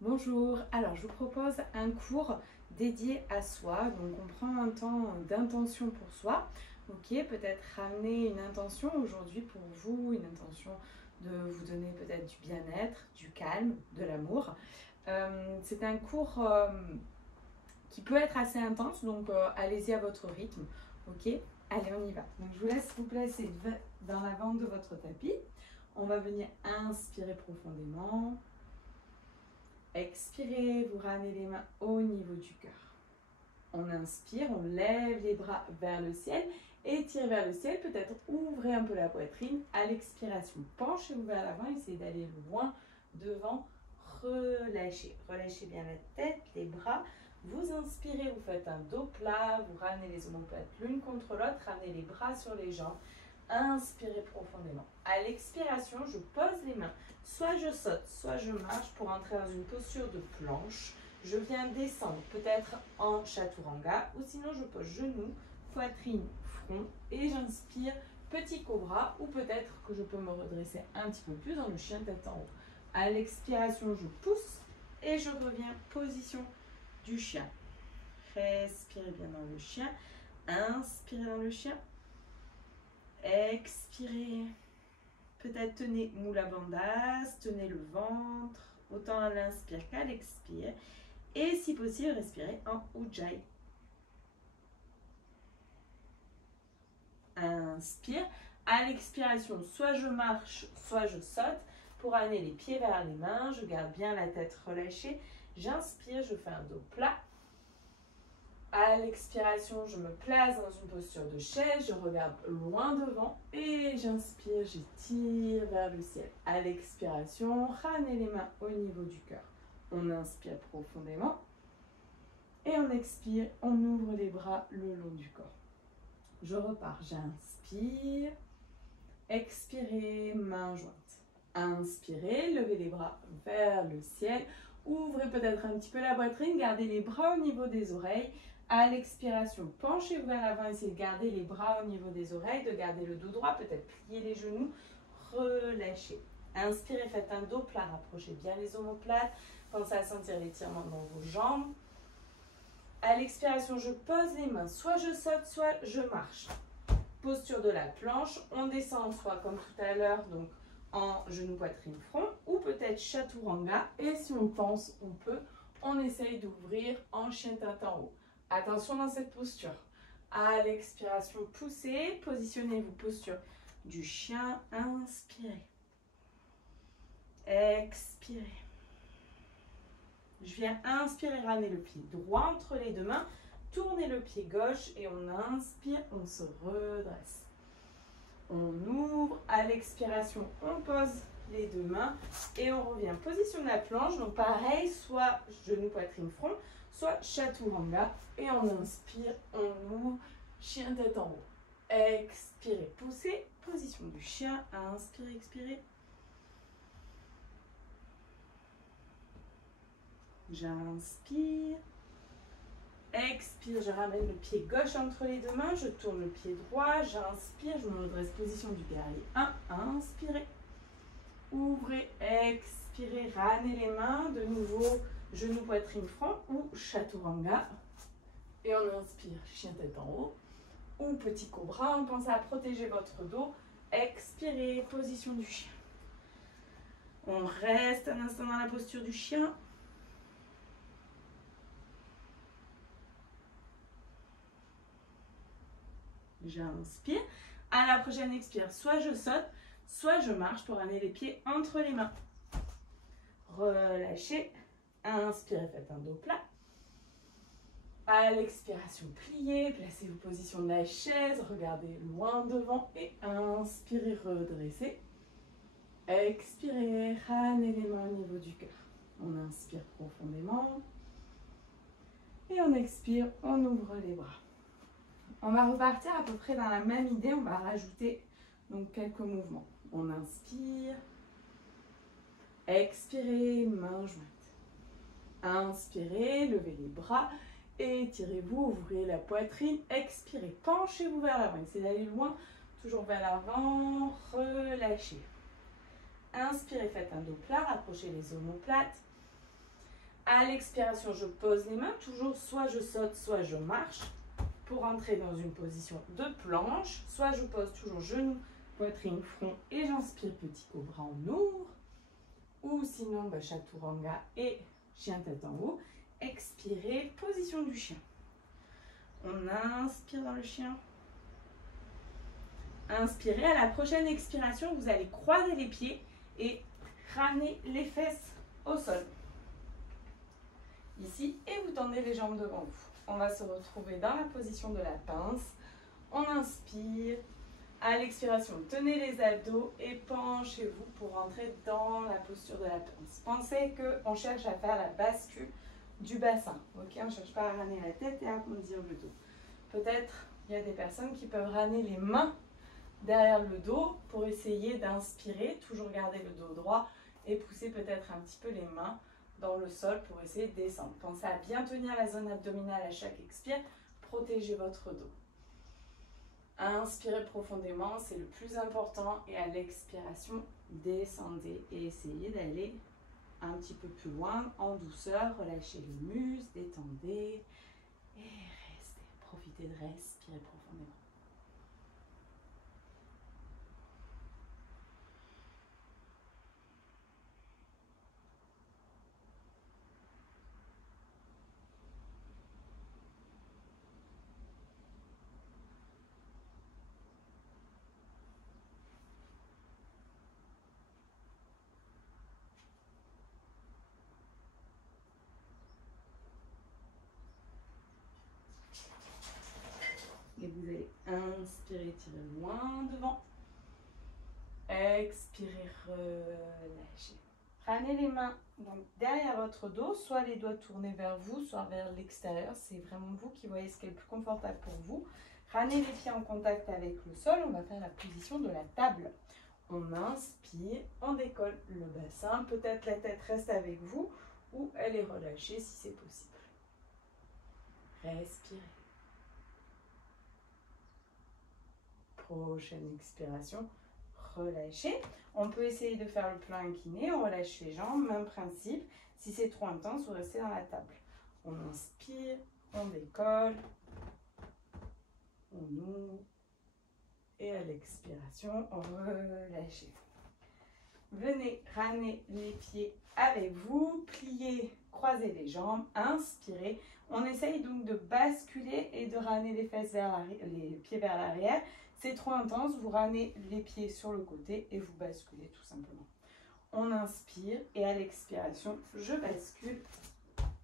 Bonjour, alors je vous propose un cours dédié à soi, donc on prend un temps d'intention pour soi, ok, peut-être ramener une intention aujourd'hui pour vous, une intention de vous donner peut-être du bien-être, du calme, de l'amour. C'est un cours qui peut être assez intense, donc allez-y à votre rythme, ok. Allez, on y va. Donc je vous laisse vous placer dans l'avant de votre tapis. On va venir inspirer profondément. Expirez, vous ramenez les mains au niveau du cœur. On inspire, on lève les bras vers le ciel, étirez vers le ciel, peut-être ouvrez un peu la poitrine. À l'expiration, penchez-vous vers l'avant, essayez d'aller loin devant, relâchez. Relâchez bien la tête, les bras. Vous inspirez, vous faites un dos plat, vous ramenez les omoplates l'une contre l'autre, ramenez les bras sur les jambes. Inspirez profondément. À l'expiration, je pose les mains. Soit je saute, soit je marche pour entrer dans une posture de planche. Je viens descendre, peut-être en chaturanga, ou sinon je pose genoux, poitrine, front, et j'inspire petit cobra, ou peut-être que je peux me redresser un petit peu plus dans le chien tête en haut. À l'expiration, je pousse et je reviens position du chien. Respirez bien dans le chien. Inspirez dans le chien. Expirez. Peut-être tenez Mula Bandhas, tenez le ventre, autant à l'inspire qu'à l'expire. Et si possible, respirez en Ujjayi. Inspire. À l'expiration, soit je marche, soit je saute. Pour amener les pieds vers les mains, je garde bien la tête relâchée. J'inspire, je fais un dos plat. À l'expiration, je me place dans une posture de chaise, je regarde loin devant et j'inspire, j'étire vers le ciel. À l'expiration, ramenez les mains au niveau du cœur. On inspire profondément et on expire, on ouvre les bras le long du corps. Je repars, j'inspire, expirez, main jointe. Inspirez, levez les bras vers le ciel, ouvrez peut-être un petit peu la poitrine, gardez les bras au niveau des oreilles. À l'expiration, penchez-vous vers l'avant, essayez de garder les bras au niveau des oreilles, de garder le dos droit, peut-être plier les genoux, relâchez. Inspirez, faites un dos plat, rapprochez bien les omoplates, pensez à sentir l'étirement dans vos jambes. À l'expiration, je pose les mains, soit je saute, soit je marche. Posture de la planche, on descend soit comme tout à l'heure, donc en genou, poitrine, front, ou peut-être chaturanga, et si on pense, on peut, on essaye d'ouvrir en chien tête en haut. Attention dans cette posture. À l'expiration, poussez, positionnez-vous, posture du chien, inspirez. Expirez. Je viens inspirer, ramener le pied droit entre les deux mains, tournez le pied gauche et on inspire, on se redresse. On ouvre, à l'expiration, on pose les deux mains et on revient position de la planche. Donc pareil, soit genou, poitrine, front, soit chaturanga. Et on inspire, on ouvre, chien tête en haut. Expirez, poussez, position du chien, inspirez, expirez. J'inspire. Expire, je ramène le pied gauche entre les deux mains, je tourne le pied droit, j'inspire, je me redresse position du guerrier 1, inspirez, ouvrez, expirez, ramenez les mains, de nouveau, genou, poitrine, front ou chaturanga, et on inspire, chien tête en haut, ou petit cobra, on pense à protéger votre dos, expirez, position du chien. On reste un instant dans la posture du chien. J'inspire. À la prochaine expire, soit je saute, soit je marche pour amener les pieds entre les mains. Relâchez. Inspirez, faites un dos plat. À l'expiration, pliez, placez-vous position de la chaise, regardez loin devant et inspirez, redressez. Expirez, ramenez les mains au niveau du cœur. On inspire profondément et on expire, on ouvre les bras. On va repartir à peu près dans la même idée, on va rajouter donc quelques mouvements. On inspire, expirez, main jointe. Inspirez, levez les bras, étirez-vous, ouvrez la poitrine, expirez, penchez-vous vers l'avant, essayez d'aller loin, toujours vers l'avant, relâchez. Inspirez, faites un dos plat, rapprochez les omoplates. À l'expiration, je pose les mains, toujours soit je saute, soit je marche pour entrer dans une position de planche. Soit je pose toujours genoux, poitrine, front et j'inspire, petit cobra, on ouvre. Ou sinon, chaturanga et chien tête en haut. Expirez, position du chien. On inspire dans le chien. Inspirez, à la prochaine expiration, vous allez croiser les pieds et ramener les fesses au sol. Ici, et vous tendez les jambes devant vous. On va se retrouver dans la position de la pince. On inspire. À l'expiration, tenez les abdos et penchez-vous pour rentrer dans la posture de la pince. Pensez qu'on cherche à faire la bascule du bassin. Ok, on ne cherche pas à ramener la tête et à arrondir le dos. Peut-être il y a des personnes qui peuvent ramener les mains derrière le dos pour essayer d'inspirer, toujours garder le dos droit et pousser peut-être un petit peu les mains dans le sol pour essayer de descendre. Pensez à bien tenir la zone abdominale à chaque expire, protégez votre dos. Inspirez profondément, c'est le plus important, et à l'expiration, descendez et essayez d'aller un petit peu plus loin en douceur. Relâchez les muscles, détendez et restez. Profitez de respirer profondément. Et vous allez inspirer, tirer loin devant. Expirez, relâchez. Ramenez les mains donc derrière votre dos, soit les doigts tournés vers vous, soit vers l'extérieur. C'est vraiment vous qui voyez ce qui est le plus confortable pour vous. Ramenez les pieds en contact avec le sol. On va faire la position de la table. On inspire, on décolle le bassin. Peut-être la tête reste avec vous ou elle est relâchée si c'est possible. Respirez. Prochaine expiration, relâchez. On peut essayer de faire le plan incliné, on relâche les jambes, même principe. Si c'est trop intense, vous restez dans la table. On inspire, on décolle, on ouvre. Et à l'expiration, on relâche. Venez ramener les pieds avec vous, pliez, croisez les jambes, inspirez. On essaye donc de basculer et de ramener les fesses vers les pieds vers l'arrière. C'est trop intense, vous ramenez les pieds sur le côté et vous basculez tout simplement. On inspire et à l'expiration, je bascule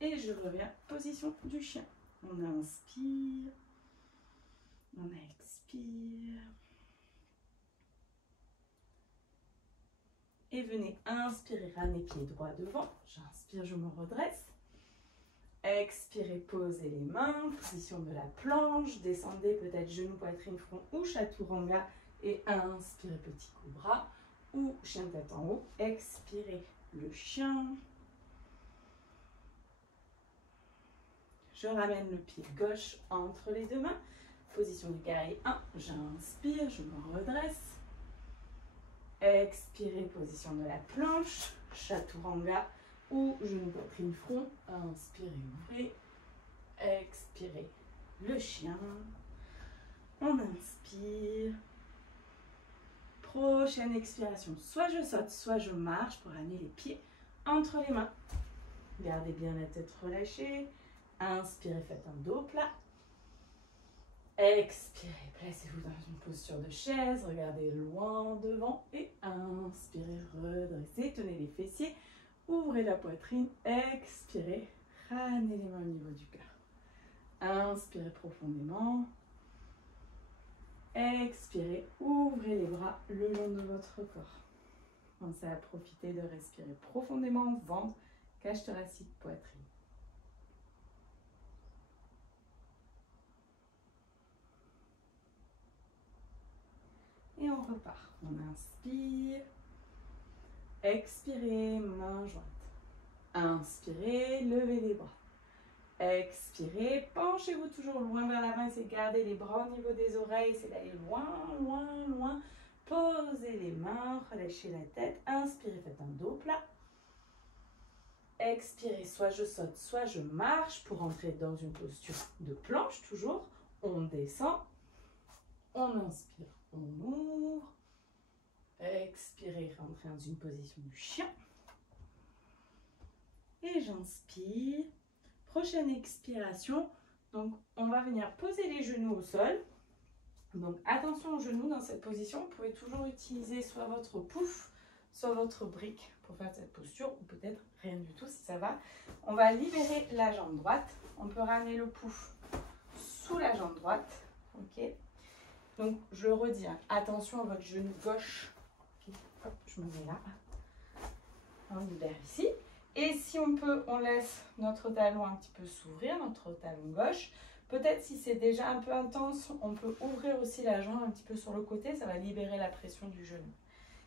et je reviens position du chien. On inspire, on expire. Et venez inspirer, ramenez pieds droits devant. J'inspire, je me redresse. Expirez, posez les mains, position de la planche. Descendez peut-être genoux, poitrine, front ou chaturanga. Et inspirez, petit cobra ou chien tête en haut. Expirez, le chien. Je ramène le pied gauche entre les deux mains. Position du guerrier 1. J'inspire, je me redresse. Expirez, position de la planche, chaturanga ou genou, poitrine, front. Inspirez, ouvrez. Expirez, le chien. On inspire. Prochaine expiration, soit je saute, soit je marche pour amener les pieds entre les mains. Gardez bien la tête relâchée. Inspirez, faites un dos plat. Expirez, placez-vous dans une posture de chaise, regardez loin devant et inspirez, redressez, tenez les fessiers, ouvrez la poitrine, expirez, ramenez les mains au niveau du cœur. Inspirez profondément, expirez, ouvrez les bras le long de votre corps. Pensez à profiter de respirer profondément, ventre, cage thoracique, poitrine. Et on repart. On inspire. Expirez, main jointe. Inspirez, levez les bras. Expirez, penchez-vous toujours loin vers l'avant. Essayez de garder les bras au niveau des oreilles. Essayez d'aller loin, loin, loin. Posez les mains, relâchez la tête. Inspirez, faites un dos plat. Expirez, soit je saute, soit je marche pour entrer dans une posture de planche toujours. On descend, on inspire, on ouvre. Expirez, rentrez dans une position du chien. Et j'inspire. Prochaine expiration, donc on va venir poser les genoux au sol. Donc attention aux genoux dans cette position. Vous pouvez toujours utiliser soit votre pouf, soit votre brique pour faire cette posture, ou peut-être rien du tout si ça va. On va libérer la jambe droite. On peut ramener le pouf sous la jambe droite. Ok. Donc je le redis, hein, attention à votre genou gauche. Okay. Hop, je me mets là. On libère ici. Et si on peut, on laisse notre talon un petit peu s'ouvrir, notre talon gauche. Peut-être si c'est déjà un peu intense, on peut ouvrir aussi la jambe un petit peu sur le côté. Ça va libérer la pression du genou.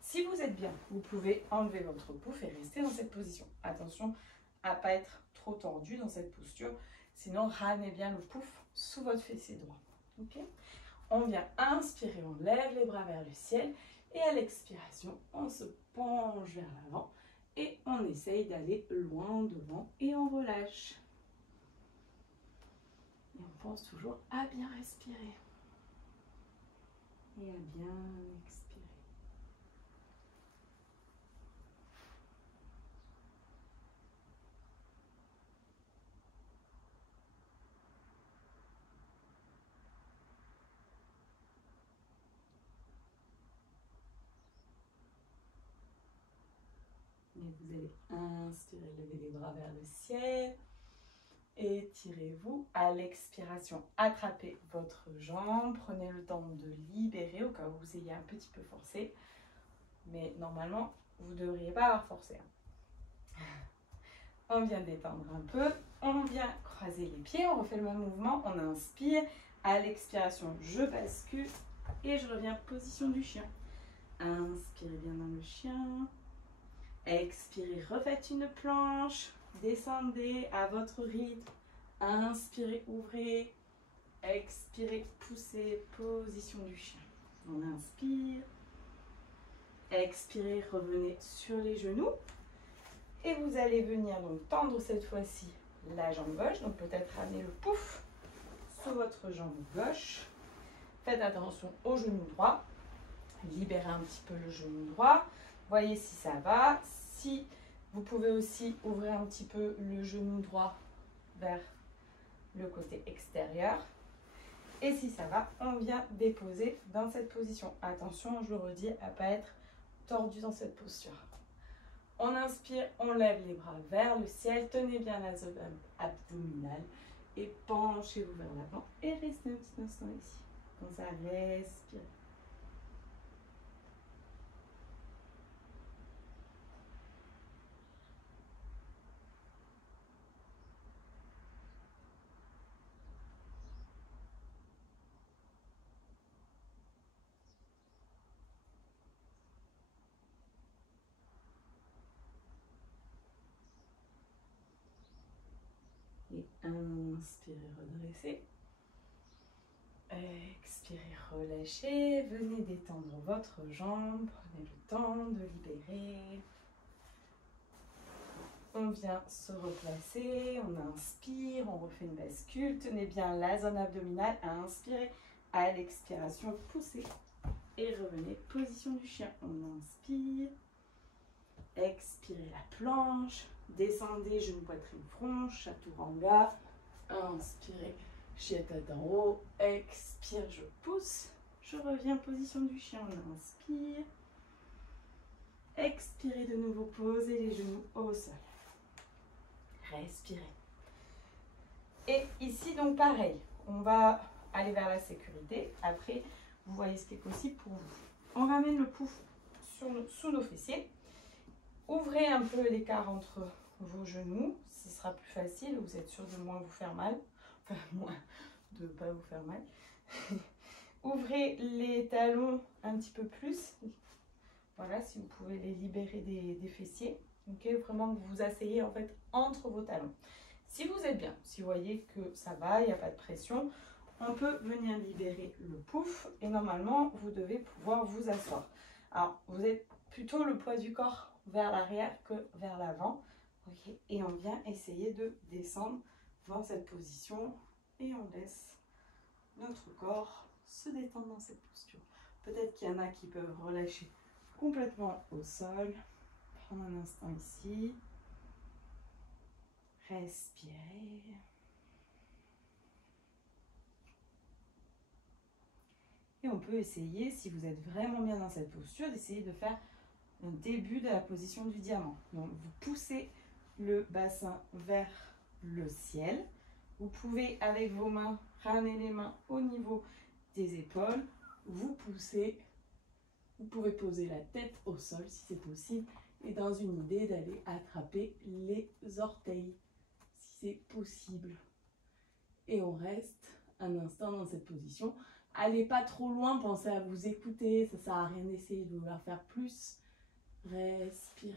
Si vous êtes bien, vous pouvez enlever votre pouf et rester dans cette position. Attention à ne pas être trop tordu dans cette posture. Sinon, ramenez bien le pouf sous votre fessier droit. Okay. On vient inspirer, on lève les bras vers le ciel. Et à l'expiration, on se penche vers l'avant. Et on essaye d'aller loin devant et on relâche. Et on pense toujours à bien respirer. Et à bien expirer. Et vous allez inspirer, lever les bras vers le ciel. Étirez-vous. À l'expiration, attrapez votre jambe. Prenez le temps de libérer au cas où vous ayez un petit peu forcé. Mais normalement, vous ne devriez pas avoir forcé. On vient détendre un peu. On vient croiser les pieds. On refait le même mouvement. On inspire. À l'expiration, je bascule. Et je reviens position du chien. Inspirez bien dans le chien. Expirez, refaites une planche. Descendez à votre rythme. Inspirez, ouvrez. Expirez, poussez, position du chien. On inspire. Expirez, revenez sur les genoux. Et vous allez venir donc tendre cette fois-ci la jambe gauche. Donc peut-être ramener le pouf sous votre jambe gauche. Faites attention au genou droit. Libérez un petit peu le genou droit. Voyez si ça va. Si vous pouvez aussi ouvrir un petit peu le genou droit vers le côté extérieur. Et si ça va, on vient déposer dans cette position. Attention, je le redis, à ne pas être tordu dans cette posture. On inspire, on lève les bras vers le ciel. Tenez bien la zone abdominale et penchez-vous vers l'avant. Et restez un petit instant ici. Comme ça, respirez. Et inspirez, redressez. Expirez, relâchez. Venez détendre votre jambe. Prenez le temps de libérer. On vient se replacer. On inspire. On refait une bascule. Tenez bien la zone abdominale. Inspirez. À l'expiration, poussez. Et revenez. Position du chien. On inspire. Expirez la planche. Descendez, genou, poitrine, front, chaturanga. Inspirez, chien tête en haut. Expire, je pousse. Je reviens, position du chien. On inspire. Expirez de nouveau, posez les genoux au sol. Respirez. Et ici, donc pareil, on va aller vers la sécurité. Après, vous voyez ce qui est possible pour vous. On ramène le pouf sous nos fessiers. Ouvrez un peu l'écart entre vos genoux, ce sera plus facile, vous êtes sûr de moins vous faire mal, enfin moins de ne pas vous faire mal. Ouvrez les talons un petit peu plus, voilà, si vous pouvez les libérer des fessiers, ok, vraiment vous vous asseyez en fait entre vos talons. Si vous êtes bien, si vous voyez que ça va, il n'y a pas de pression, on peut venir libérer le pouf et normalement vous devez pouvoir vous asseoir. Alors vous êtes plutôt le poids du corps vers l'arrière que vers l'avant. Ok, et on vient essayer de descendre dans cette position et on laisse notre corps se détendre dans cette posture. Peut-être qu'il y en a qui peuvent relâcher complètement au sol. Prendre un instant ici. Respirez. Et on peut essayer, si vous êtes vraiment bien dans cette posture, d'essayer de faire un début de la position du diamant. Donc vous poussez le bassin vers le ciel. Vous pouvez avec vos mains ramener les mains au niveau des épaules. Vous poussez. Vous pouvez poser la tête au sol si c'est possible. Et dans une idée d'aller attraper les orteils si c'est possible. Et on reste un instant dans cette position. Allez pas trop loin, pensez à vous écouter. Ça sert à rien d'essayer de vouloir faire plus. Respirez.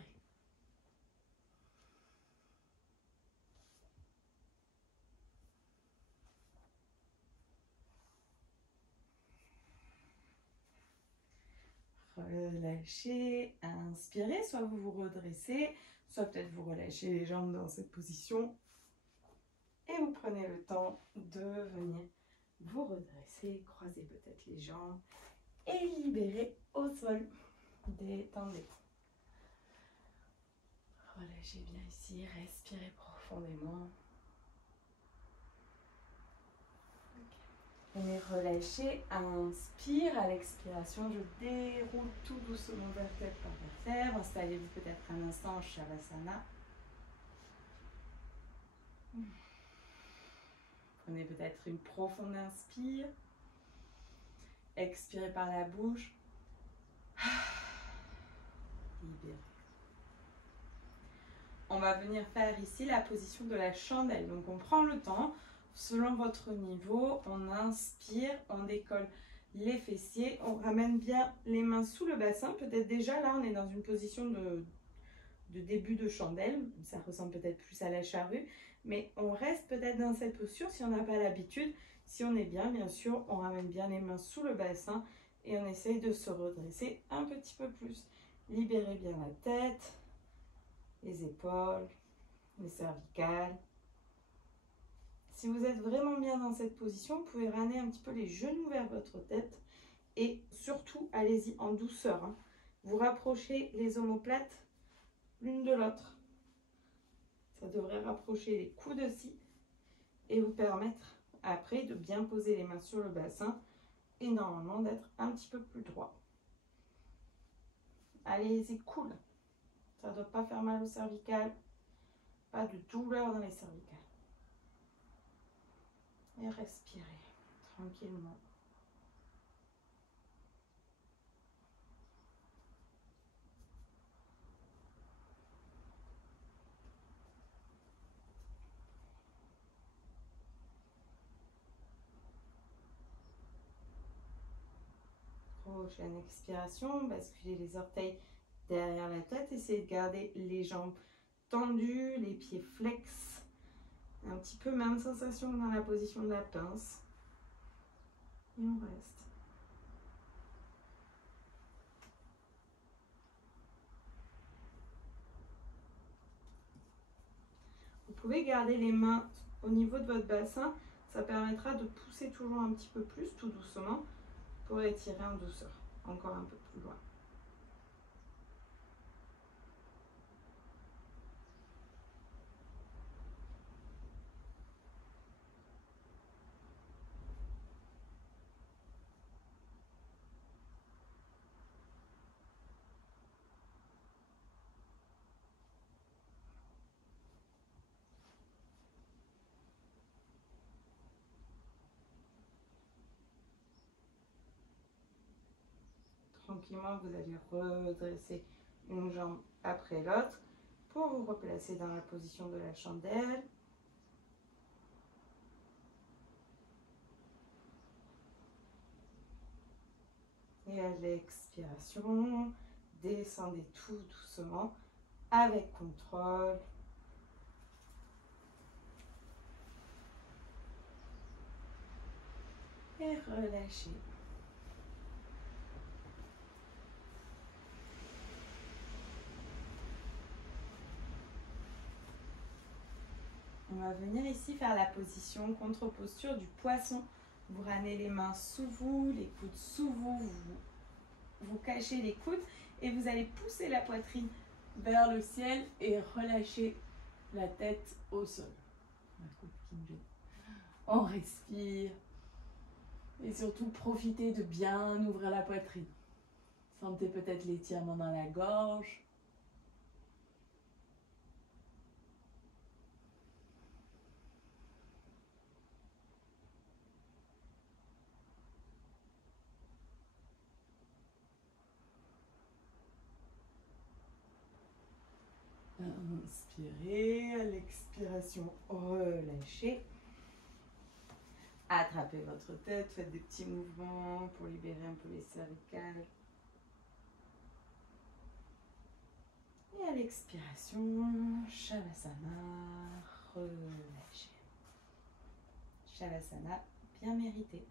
Relâchez, inspirez, soit vous vous redressez, soit peut-être vous relâchez les jambes dans cette position. Et vous prenez le temps de venir vous redresser, croisez peut-être les jambes et libérez au sol. Détendez. Relâchez bien ici, respirez profondément. Venez relâcher, inspire, à l'expiration, je déroule tout doucement vertèbre par vertèbre. Installez-vous peut-être un instant en Shavasana. Prenez peut-être une profonde inspire. Expirez par la bouche. Libérez. On va venir faire ici la position de la chandelle. Donc on prend le temps, selon votre niveau, on inspire, on décolle les fessiers, on ramène bien les mains sous le bassin. Peut-être déjà là on est dans une position de début de chandelle, ça ressemble peut-être plus à la charrue, mais on reste peut-être dans cette posture si on n'a pas l'habitude. Si on est bien sûr, on ramène bien les mains sous le bassin et on essaye de se redresser un petit peu plus. Libérez bien la tête, les épaules, les cervicales. Si vous êtes vraiment bien dans cette position, vous pouvez ramener un petit peu les genoux vers votre tête et surtout, allez-y en douceur. Vous rapprochez les omoplates l'une de l'autre. Ça devrait rapprocher les coudes aussi et vous permettre après de bien poser les mains sur le bassin et normalement d'être un petit peu plus droit. Allez-y, cool. Ça ne doit pas faire mal au cervical. Pas de douleur dans les cervicales. Et respirez tranquillement. Prochaine expiration, basculez les orteils derrière la tête. Essayez de garder les jambes tendues, les pieds flex. Un petit peu même sensation que dans la position de la pince. Et on reste. Vous pouvez garder les mains au niveau de votre bassin. Ça permettra de pousser toujours un petit peu plus, tout doucement, pour étirer en douceur. Encore un peu plus loin. Tranquillement, vous allez redresser une jambe après l'autre pour vous replacer dans la position de la chandelle. Et à l'expiration, descendez tout doucement avec contrôle. Et relâchez. On va venir ici faire la position contre-posture du poisson. Vous ramenez les mains sous vous, les coudes sous vous, vous cachez les coudes et vous allez pousser la poitrine vers le ciel et relâcher la tête au sol. On respire et surtout profitez de bien ouvrir la poitrine. Sentez peut-être l'étirement dans la gorge. Inspirez, à l'expiration, relâchez. Attrapez votre tête, faites des petits mouvements pour libérer un peu les cervicales. Et à l'expiration, Shavasana, relâchez. Shavasana, bien mérité.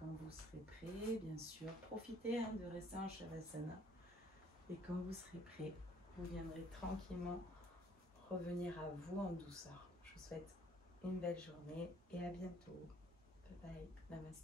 Quand vous serez prêt, bien sûr, profitez de rester en Shavasana. Et quand vous serez prêt, vous viendrez tranquillement revenir à vous en douceur. Je vous souhaite une belle journée et à bientôt. Bye bye, namaste.